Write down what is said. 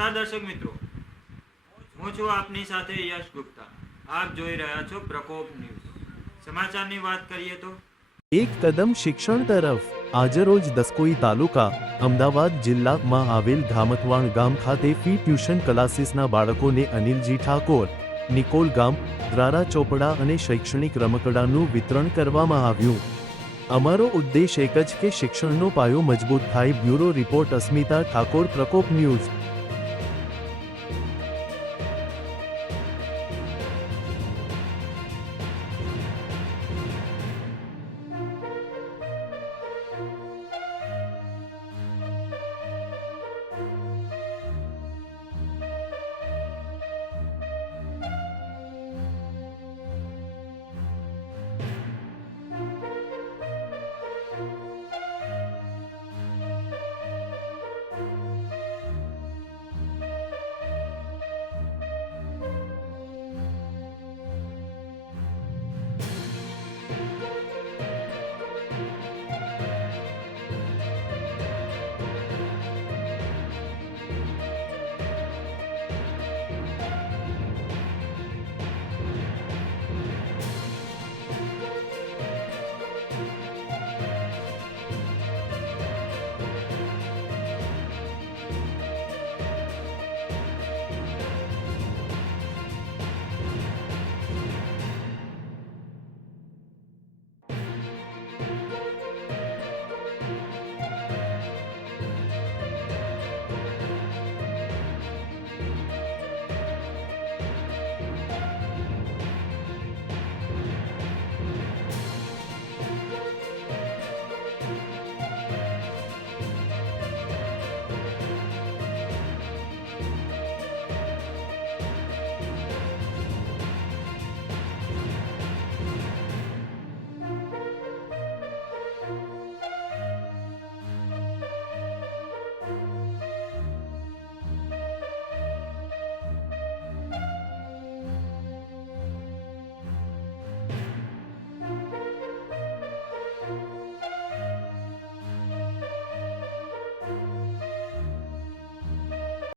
નમસ્કાર દર્શક મિત્રો, હું છું આપની સાથે યશ ગુપ્તા. આપ જોઈ રહ્યા છો પ્રકોપ ન્યૂઝ. સમાચારની વાત કરીએ તો એક કદમ શિક્ષણ તરફ. આજરોજ દસકોઈ તાલુકા, અમદાવાદ જિલ્લામાં આવેલ ધામતવાણ ગામ ખાતે ફી ટ્યુશન ક્લાસીસના બાળકોને અનિલજી ઠાકોર, નિકોલ ગામ દ્વારા ચોપડા અને શૈક્ષણિક રમકડાનું વિતરણ કરવામાં આવ્યું. અમારો ઉદ્દેશ એક જ કે શિક્ષણનો પાયો મજબૂત થાય. બ્યુરો રિપોર્ટ અસ્મિતા ઠાકોર, પ્રકોપ ન્યૂઝ.